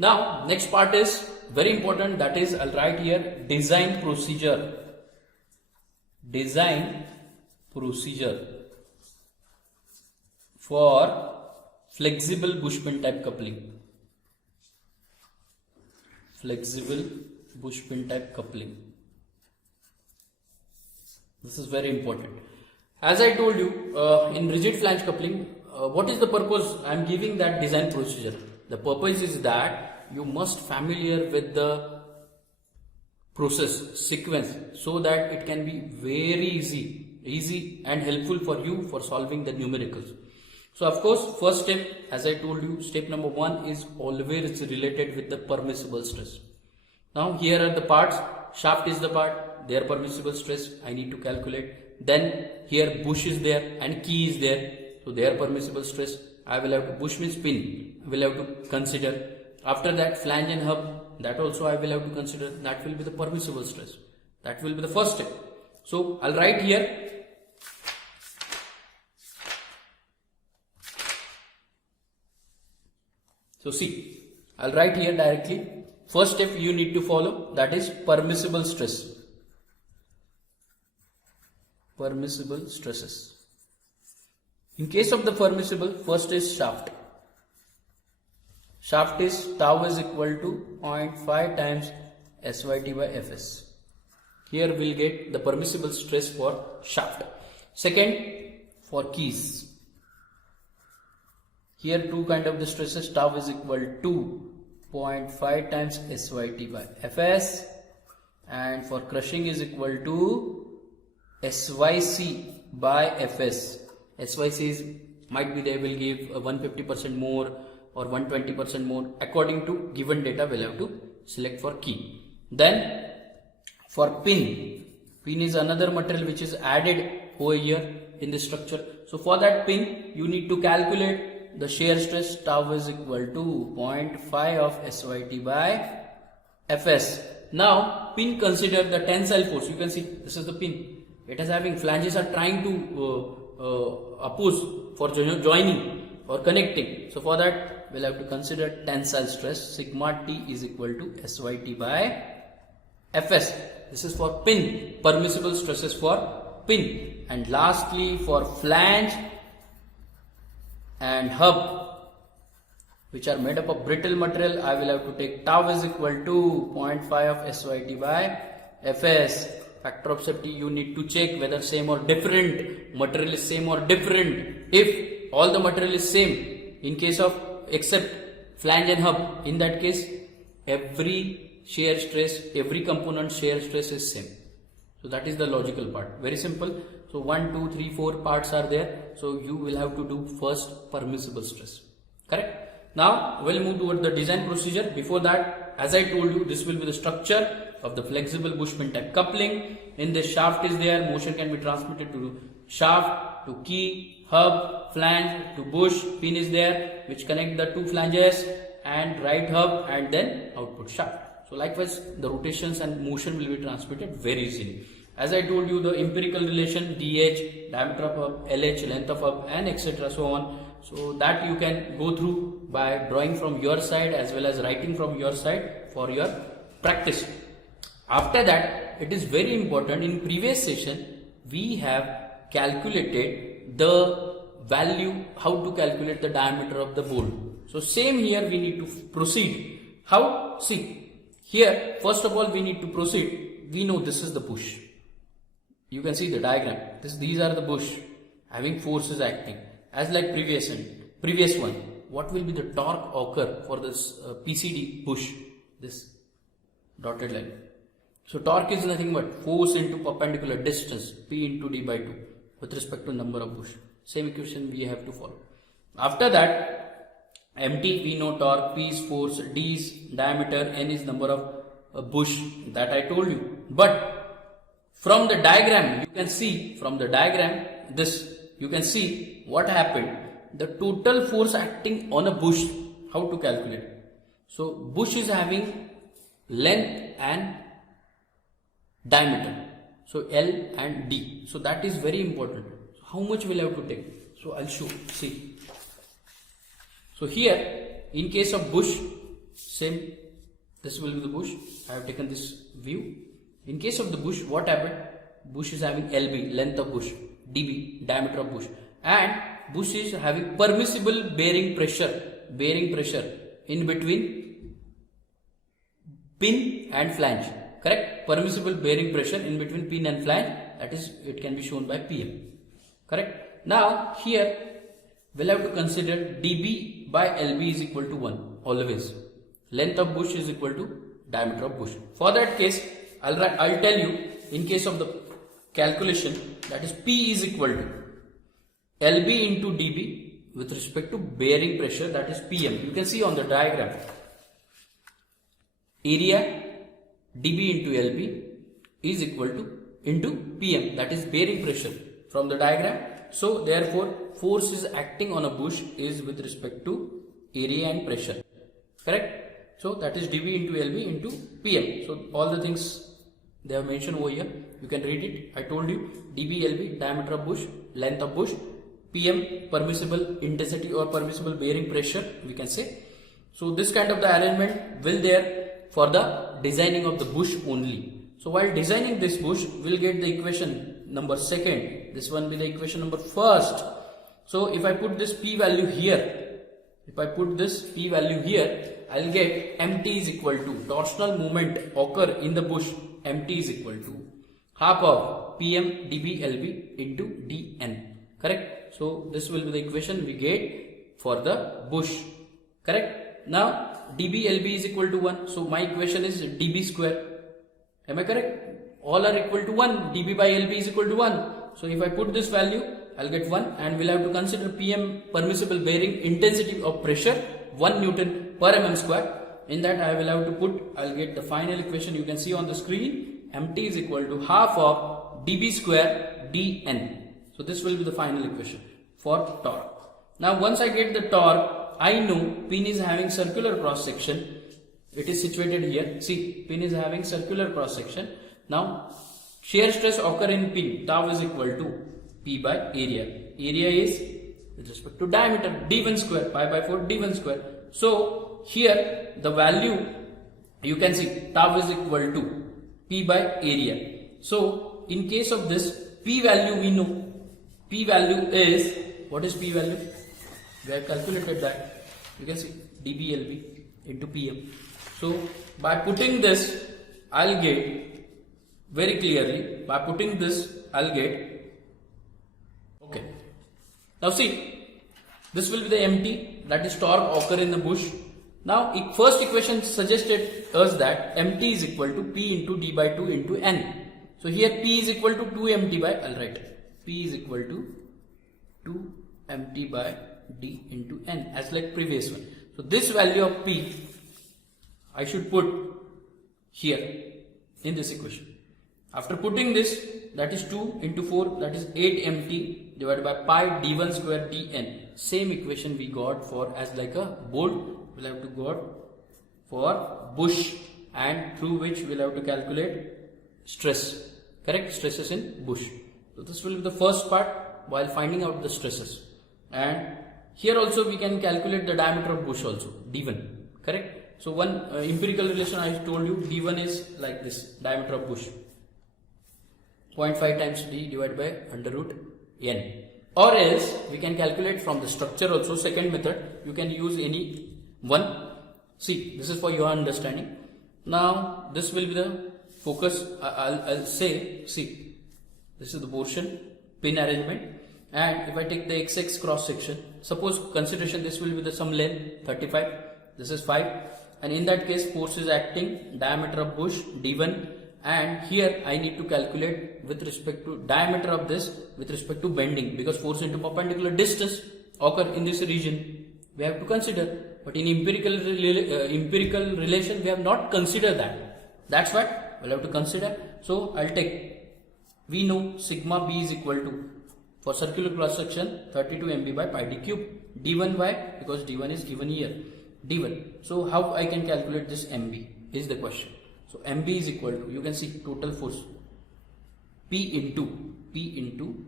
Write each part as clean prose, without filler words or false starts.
Now next part is very important, that is I'll write here design procedure. Design procedure for flexible bush pin type coupling. Flexible bush pin type coupling. This is very important. As I told you, in rigid flange coupling, what is the purpose? I am giving that design procedure. The purpose is that you must familiar with the process sequence so that it can be very easy and helpful for you for solving the numericals. So of course, first step, as I told you, step number 1 is always related with the permissible stress. Now here are the parts. Shaft is the part, their permissible stress I need to calculate. Then here bush is there and key is there, so their permissible stress I will have to, bush means pin, I will have to consider. After that, flange and hub, that also I will have to consider. That will be the permissible stress. That will be the first step. So I'll write here. So see, I'll write here directly. First step you need to follow, that is permissible stress. Permissible stresses. In case of the permissible, first is shaft. Shaft is tau is equal to 0.5 times SYT by Fs. Here we'll get the permissible stress for shaft. Second, for keys. Here two kind of the stresses, tau is equal to 0.5 times SYT by Fs, and for crushing is equal to SYC by Fs. SYC is, might be they will give 150% more or 120% more according to given data. We'll have to select for key. Then for pin is another material which is added over here in this structure. So for that pin you need to calculate the shear stress. Tau is equal to 0.5 of SYT by Fs. Now pin, consider the tensile force. You can see this is the pin. It is having flanges are trying to oppose for joining or connecting. So for that we'll have to consider tensile stress. Sigma T is equal to SYT by Fs. This is for pin, permissible stresses for pin. And lastly for flange and hub, which are made up of brittle material, I will have to take tau is equal to 0.5 of SYT by Fs. Factor of safety you need to check whether same or different. Material is same or different. If all the material is same, in case of except flange and hub, in that case every shear stress, every component shear stress is same. So that is the logical part. Very simple. So 1, 2, 3, 4 parts are there. So you will have to do first permissible stress. Correct? Now we'll move toward the design procedure. Before that, as I told you, this will be the structure of the flexible bush pin type coupling. In the shaft is there, motion can be transmitted to shaft, to key, hub, flange, to bush. Pin is there which connect the two flanges and right hub and then output shaft. So likewise the rotations and motion will be transmitted very easily. As I told you, the empirical relation DH, diameter of hub, LH, length of hub, and etc. so on. So that you can go through by drawing from your side as well as writing from your side for your practice. After that, it is very important, in previous session we have calculated the value, how to calculate the diameter of the bolt. So same here we need to proceed. How? See, here first of all we need to proceed. We know this is the bush. You can see the diagram. These are the bush having forces acting. As like previous one, what will be the torque occur for this PCD bush, this dotted line. So torque is nothing but force into perpendicular distance, P into D by 2 with respect to number of bush. Same equation we have to follow. After that, MT we know torque, P is force, D is diameter, N is number of bush, that I told you. But from the diagram, you can see you can see what happened. The total force acting on a bush, how to calculate. So bush is having length and diameter, so L and D. So that is very important. So how much will I have to take? So I'll show. See. So here, in case of bush, same, this will be the bush. I have taken this view. In case of the bush, what happened? Bush is having LB, length of bush, DB, diameter of bush, and bush is having permissible bearing pressure in between pin and flange. Correct? Permissible bearing pressure in between pin and flange, that is, it can be shown by PM. Correct? Now here we'll have to consider dB by LB is equal to 1 always. Length of bush is equal to diameter of bush. For that case, I'll tell you, in case of the calculation, that is P is equal to LB into dB with respect to bearing pressure, that is PM. You can see on the diagram, area dB into LB is equal to into PM, that is bearing pressure from the diagram. So therefore force is acting on a bush is with respect to area and pressure. Correct? So that is dB into LB into PM. So all the things they have mentioned over here, you can read it. I told you dB, LB, diameter of bush, length of bush, PM, permissible intensity or permissible bearing pressure, we can say. So this kind of the arrangement will there for the designing of the bush only. So while designing this bush, we'll get the equation number second. This one will be the equation number first. So if I put this P value here, I'll get MT is equal to torsional movement occur in the bush. MT is equal to half of PM dB LB into dN. Correct? So this will be the equation we get for the bush. Correct? Now dB LB is equal to 1. So my equation is dB square. Am I correct? All are equal to 1. dB by LB is equal to 1. So if I put this value, I'll get 1, and we'll have to consider PM permissible bearing intensity of pressure 1 Newton per mm square. In that I will have to put, I'll get the final equation you can see on the screen. MT is equal to half of dB square dN. So this will be the final equation for torque. Now once I get the torque, I know pin is having circular cross section. It is situated here. See, pin is having circular cross section. Now shear stress occur in pin, tau is equal to P by area. Area is with respect to diameter, d1 square, pi by 4 d1 square. So here the value you can see tau is equal to P by area. So in case of this, P value we know. P value is, what is P value? We have calculated that. You can see dB LB into PM. So by putting this, I'll get very clearly, by putting this, I'll get, okay. Now see, this will be the MT, that is torque occur in the bush. Now first equation suggested us that MT is equal to P into D by 2 into N. So here P is equal to 2 MT by, I'll write P is equal to 2 MT by D into N as like previous one. So this value of P I should put here in this equation. After putting this, that is 2 into 4, that is 8 MT divided by pi d1 square dN. Same equation we got for as like a bolt, we'll have to got for bush, and through which we'll have to calculate stress. Correct? Stresses in bush. So this will be the first part while finding out the stresses. And here also we can calculate the diameter of bush also, d1. Correct? So one empirical relation I told you, d1 is like this, diameter of bush, 0.5 times d divided by under root n. Or else we can calculate from the structure also. Second method, you can use any one. See, this is for your understanding. Now this will be the focus. I'll say, see, this is the portion, pin arrangement, and if I take the XX cross section, suppose consideration this will be the some length 35, this is 5, and in that case force is acting, diameter of bush d1, and here I need to calculate with respect to diameter of this with respect to bending, because force into perpendicular distance occur in this region we have to consider, but in empirical relation we have not considered that. That's what we'll have to consider. So I'll take, we know sigma b is equal to, for circular cross section, 32 MB by pi d cube. d1 by, because d1 is given here, d1. So how I can calculate this MB is the question. So MB is equal to, you can see total force, P into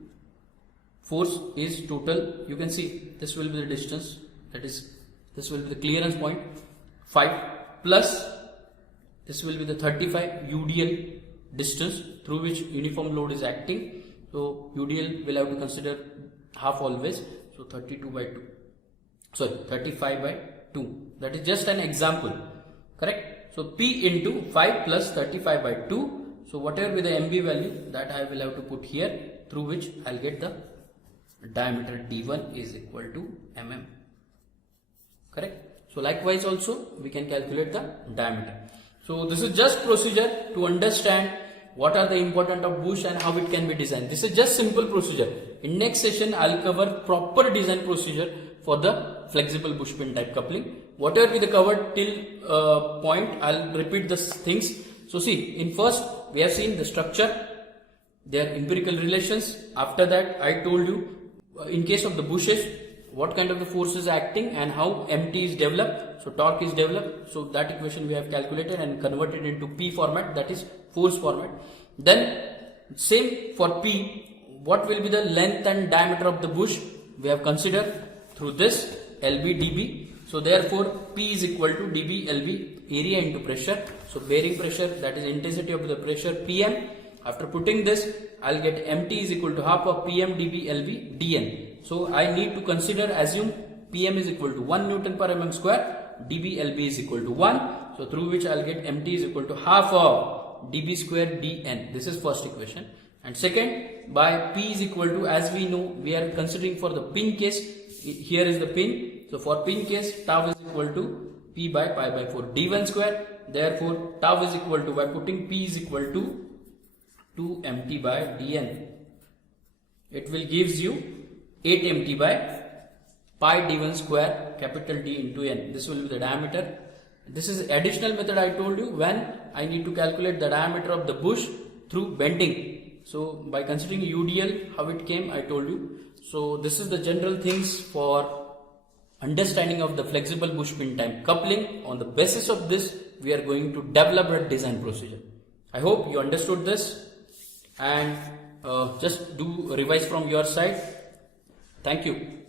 force is total, you can see this will be the distance, that is, this will be the clearance point 5, plus this will be the 35 UDL distance through which uniform load is acting. So UDL will have to consider half always. So 32 by 2. Sorry, 35 by 2. That is just an example. Correct? So P into 5 plus 35 by 2. So whatever be the MB value, that I will have to put here, through which I'll get the diameter D1 is equal to mm. Correct? So likewise also we can calculate the diameter. So this is just procedure to understand what are the important of bush and how it can be designed. This is just simple procedure. In next session I'll cover proper design procedure for the flexible bush pin type coupling. Whatever we covered till point, I'll repeat the things. So see, in first we have seen the structure, their empirical relations. After that I told you in case of the bushes what kind of the force is acting and how MT is developed. So torque is developed. So that equation we have calculated and converted into P format, that is force format. Then same for P, what will be the length and diameter of the bush we have considered through this LB dB. So therefore P is equal to dB LB, area into pressure. So bearing pressure, that is intensity of the pressure, PM. After putting this, I'll get MT is equal to half of PM dB LB dN. So I need to consider, assume PM is equal to 1 Newton per mm square, dB LB is equal to 1. So through which I'll get MT is equal to half of dB square dN. This is first equation. And second, by P is equal to, as we know, we are considering for the pin case. Here is the pin. So for pin case, tau is equal to P by pi by 4 D1 square. Therefore tau is equal to, by putting P is equal to 2 MT by dN. It will gives you 8 MT by pi D1 square capital D into N. This will be the diameter. This is additional method I told you when I need to calculate the diameter of the bush through bending. So by considering UDL, how it came, I told you. So this is the general things for understanding of the flexible bush pin type coupling. On the basis of this, we are going to develop a design procedure. I hope you understood this, and just do revise from your side. Thank you.